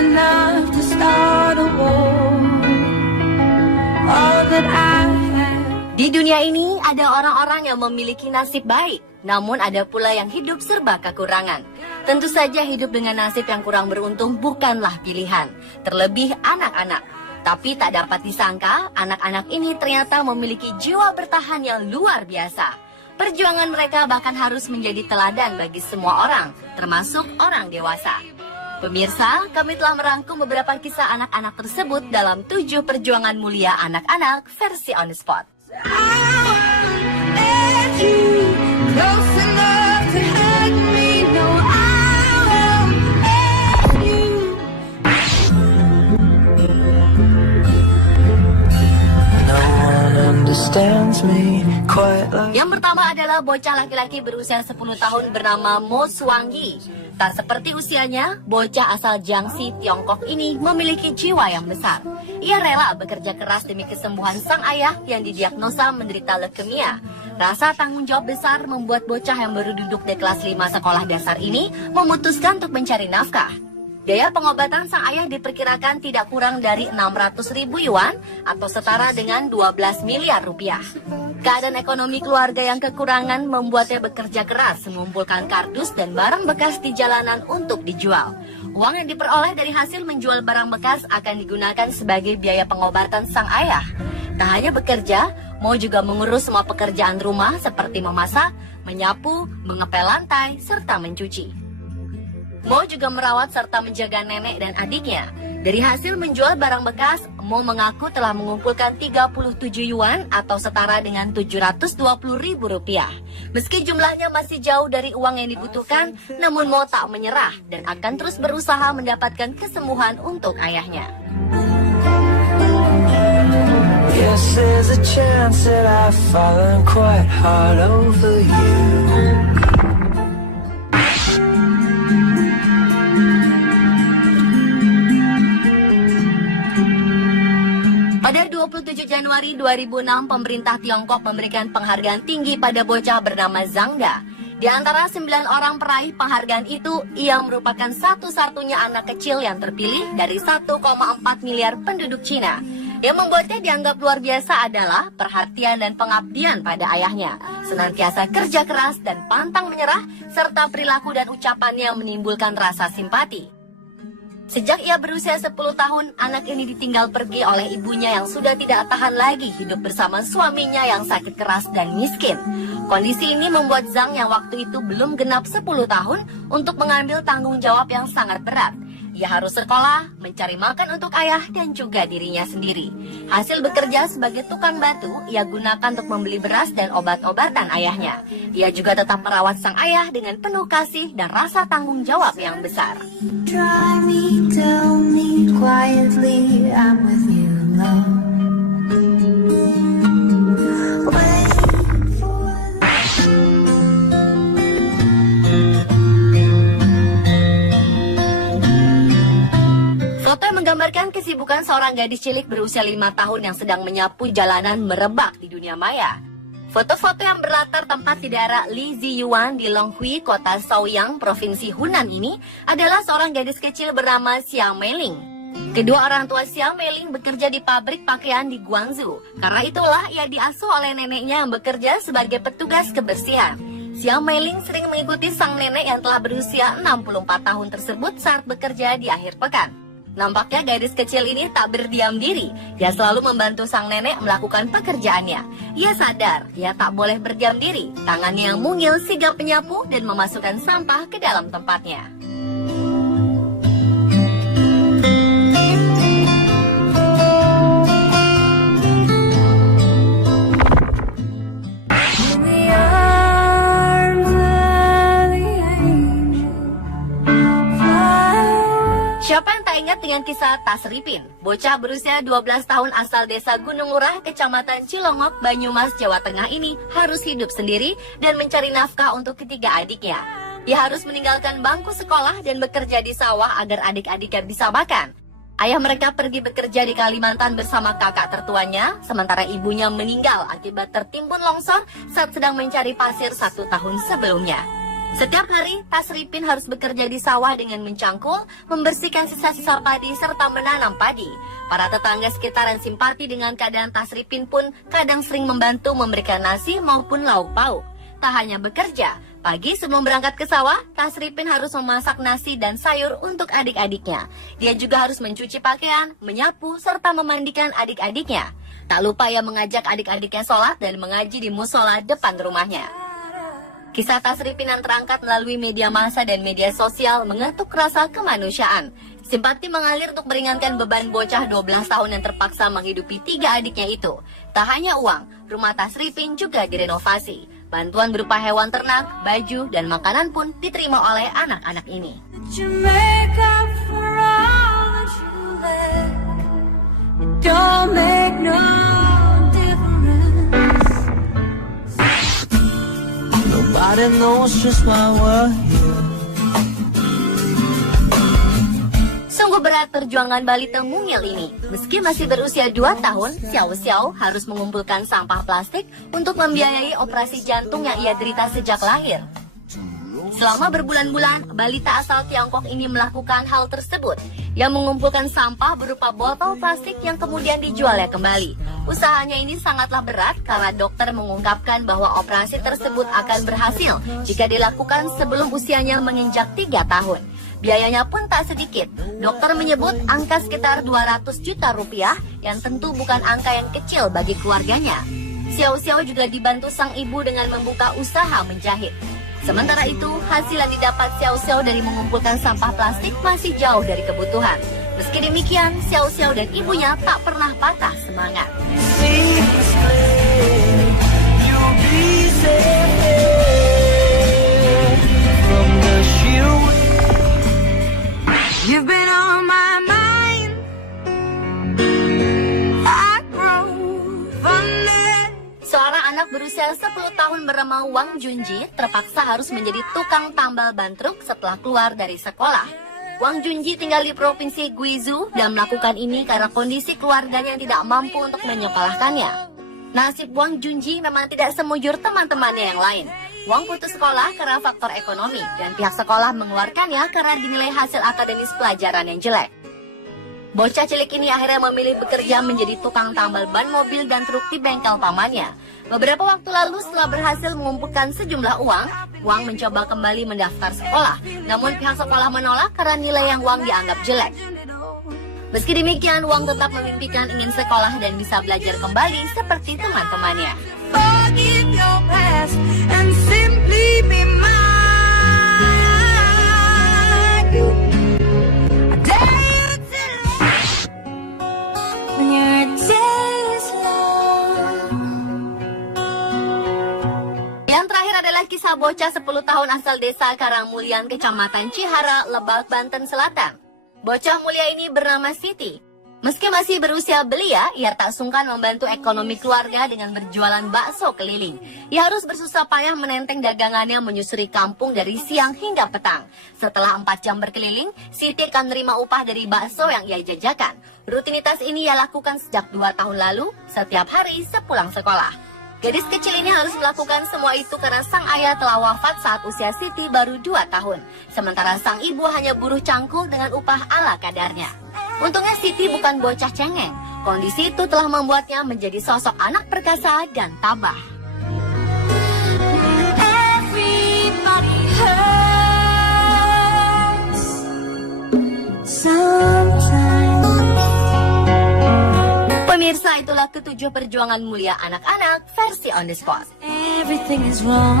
enough to start a war. All that I have. Di dunia ini ada orang-orang yang memiliki nasib baik, namun ada pula yang hidup serba kekurangan. Tentu saja hidup dengan nasib yang kurang beruntung bukanlah pilihan, terlebih anak-anak. Tapi tak dapat disangka, anak-anak ini ternyata memiliki jiwa bertahan yang luar biasa. Perjuangan mereka bahkan harus menjadi teladan bagi semua orang, termasuk orang dewasa. Pemirsa, kami telah merangkum beberapa kisah anak-anak tersebut dalam 7 perjuangan mulia anak-anak versi On The Spot. Yang pertama adalah bocah laki-laki berusia 10 tahun bernama Mo Swangi. Tak seperti usianya, bocah asal Jiangxi, Tiongkok ini memiliki jiwa yang besar. Ia rela bekerja keras demi kesembuhan sang ayah yang didiagnosa menderita leukemia. Rasa tanggung jawab besar membuat bocah yang baru duduk di kelas 5 sekolah dasar ini memutuskan untuk mencari nafkah. Biaya pengobatan sang ayah diperkirakan tidak kurang dari 600.000 yuan atau setara dengan 12 miliar rupiah. Keadaan ekonomi keluarga yang kekurangan membuatnya bekerja keras mengumpulkan kardus dan barang bekas di jalanan untuk dijual. Uang yang diperoleh dari hasil menjual barang bekas akan digunakan sebagai biaya pengobatan sang ayah. Tak hanya bekerja, Mo juga mengurus semua pekerjaan rumah seperti memasak, menyapu, mengepel lantai, serta mencuci. Mo juga merawat serta menjaga nenek dan adiknya. Dari hasil menjual barang bekas, Mo mengaku telah mengumpulkan 37 yuan atau setara dengan 720.000 rupiah. Meski jumlahnya masih jauh dari uang yang dibutuhkan, namun Mo tak menyerah dan akan terus berusaha mendapatkan kesembuhan untuk ayahnya. Yes, there's a chance that I've fallen quite hard over you. Pada 27 Januari 2006, pemerintah Tiongkok memberikan penghargaan tinggi pada bocah bernama Zhang Da. Di antara 9 orang peraih penghargaan itu, ia merupakan satu-satunya anak kecil yang terpilih dari 1,4 miliar penduduk Cina. Yang membuatnya dianggap luar biasa adalah perhatian dan pengabdian pada ayahnya, senantiasa kerja keras dan pantang menyerah, serta perilaku dan ucapannya yang menimbulkan rasa simpati. Sejak ia berusia 10 tahun, anak ini ditinggal pergi oleh ibunya yang sudah tidak tahan lagi hidup bersama suaminya yang sakit keras dan miskin. Kondisi ini membuat Zhang yang waktu itu belum genap 10 tahun untuk mengambil tanggung jawab yang sangat berat. Ia harus sekolah, mencari makan untuk ayah dan juga dirinya sendiri. Hasil bekerja sebagai tukang batu, ia gunakan untuk membeli beras dan obat-obatan ayahnya. Ia juga tetap merawat sang ayah dengan penuh kasih dan rasa tanggung jawab yang besar. Try me, tell me quietly, I'm with you, love. Foto yang menggambarkan kesibukan seorang gadis cilik berusia 5 tahun yang sedang menyapu jalanan merebak di dunia maya. Foto-foto yang berlatar tempat di daerah Li Ziyuan di Longhui, kota Shaoyang, provinsi Hunan ini adalah seorang gadis kecil bernama Xiao Meiling. Kedua orang tua Xiao Meiling bekerja di pabrik pakaian di Guangzhou. Karena itulah ia diasuh oleh neneknya yang bekerja sebagai petugas kebersihan. Xiao Meiling sering mengikuti sang nenek yang telah berusia 64 tahun tersebut saat bekerja di akhir pekan. Nampaknya gadis kecil ini tak berdiam diri. Ia selalu membantu sang nenek melakukan pekerjaannya. Ia sadar ia tak boleh berdiam diri. Tangannya yang mungil sigap menyapu dan memasukkan sampah ke dalam tempatnya. Siapa yang tak ingat dengan kisah Tasripin, bocah berusia 12 tahun asal desa Gunung Lurah, kecamatan Cilongok, Banyumas, Jawa Tengah ini harus hidup sendiri dan mencari nafkah untuk ketiga adiknya. Ia harus meninggalkan bangku sekolah dan bekerja di sawah agar adik-adiknya bisa makan. Ayah mereka pergi bekerja di Kalimantan bersama kakak tertuanya, sementara ibunya meninggal akibat tertimbun longsor saat sedang mencari pasir 1 tahun sebelumnya. Setiap hari, Tasripin harus bekerja di sawah dengan mencangkul, membersihkan sisa-sisa padi, serta menanam padi. Para tetangga sekitar yang simpati dengan keadaan Tasripin pun kadang sering membantu memberikan nasi maupun lauk pauk. Tak hanya bekerja, pagi sebelum berangkat ke sawah, Tasripin harus memasak nasi dan sayur untuk adik-adiknya. Dia juga harus mencuci pakaian, menyapu, serta memandikan adik-adiknya. Tak lupa ia mengajak adik-adiknya sholat dan mengaji di musola depan rumahnya. Kisah Tasripin yang terangkat melalui media massa dan media sosial mengetuk rasa kemanusiaan. Simpati mengalir untuk meringankan beban bocah 12 tahun yang terpaksa menghidupi 3 adiknya itu. Tak hanya uang, rumah Tasripin juga direnovasi. Bantuan berupa hewan ternak, baju, dan makanan pun diterima oleh anak-anak ini. Nobody knows just why we're here. Sungguh berat perjuangan balita mungil ini. Meski masih berusia 2 tahun, Xiao Xiao harus mengumpulkan sampah plastik untuk membiayai operasi jantung yang ia derita sejak lahir. Selama berbulan-bulan, balita asal Tiongkok ini melakukan hal tersebut. Ia mengumpulkan sampah berupa botol plastik yang kemudian dijualnya kembali. Usahanya ini sangatlah berat karena dokter mengungkapkan bahwa operasi tersebut akan berhasil jika dilakukan sebelum usianya menginjak 3 tahun. Biayanya pun tak sedikit. Dokter menyebut angka sekitar 200 juta rupiah yang tentu bukan angka yang kecil bagi keluarganya. Xiao Xiao juga dibantu sang ibu dengan membuka usaha menjahit. Sementara itu, hasil yang didapat Xiao Xiao dari mengumpulkan sampah plastik masih jauh dari kebutuhan. Meski demikian, Xiao Xiao dan ibunya tak pernah patah semangat. You've been on my mind. I grow fonder. Seorang anak berusia 10 tahun bernama Wang Junji terpaksa harus menjadi tukang tambal ban truk setelah keluar dari sekolah. Wang Junji tinggal di provinsi Guizhou dan melakukan ini karena kondisi keluarganya tidak mampu untuk menyekolahkannya. Nasib Wang Junji memang tidak semujur teman-temannya yang lain. Wang putus sekolah karena faktor ekonomi dan pihak sekolah mengeluarkannya karena dinilai hasil akademis pelajaran yang jelek. Bocah cilik ini akhirnya memilih bekerja menjadi tukang tambal ban mobil dan truk di bengkel pamannya. Beberapa waktu lalu setelah berhasil mengumpulkan sejumlah uang, Wang mencoba kembali mendaftar sekolah. Namun pihak sekolah menolak karena nilai yang Wang dianggap jelek. Meski demikian, Wang tetap memimpikan ingin sekolah dan bisa belajar kembali seperti teman-temannya. Forgive your past and simply be mine. I dare you to laugh when your day is long. Yang terakhir adalah kisah bocah 10 tahun asal desa Karangmulian, Kecamatan Cihara, Lebak, Banten Selatan. Bocah mulia ini bernama Siti. Meski masih berusia belia, ia tak sungkan membantu ekonomi keluarga dengan berjualan bakso keliling. Ia harus bersusah payah menenteng dagangannya menyusuri kampung dari siang hingga petang. Setelah 4 jam berkeliling, Siti akan menerima upah dari bakso yang ia jajakan. Rutinitas ini ia lakukan sejak 2 tahun lalu, setiap hari sepulang sekolah. Gadis kecil ini harus melakukan semua itu karena sang ayah telah wafat saat usia Siti baru 2 tahun. Sementara sang ibu hanya buruh cangkul dengan upah ala kadarnya. Untungnya Siti bukan bocah cengeng. Kondisi itu telah membuatnya menjadi sosok anak perkasa dan tabah. Everybody hurts sometimes. Pemirsa, itulah ke-7 perjuangan mulia anak-anak versi On The Spot. Everything is wrong.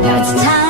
Now it's time.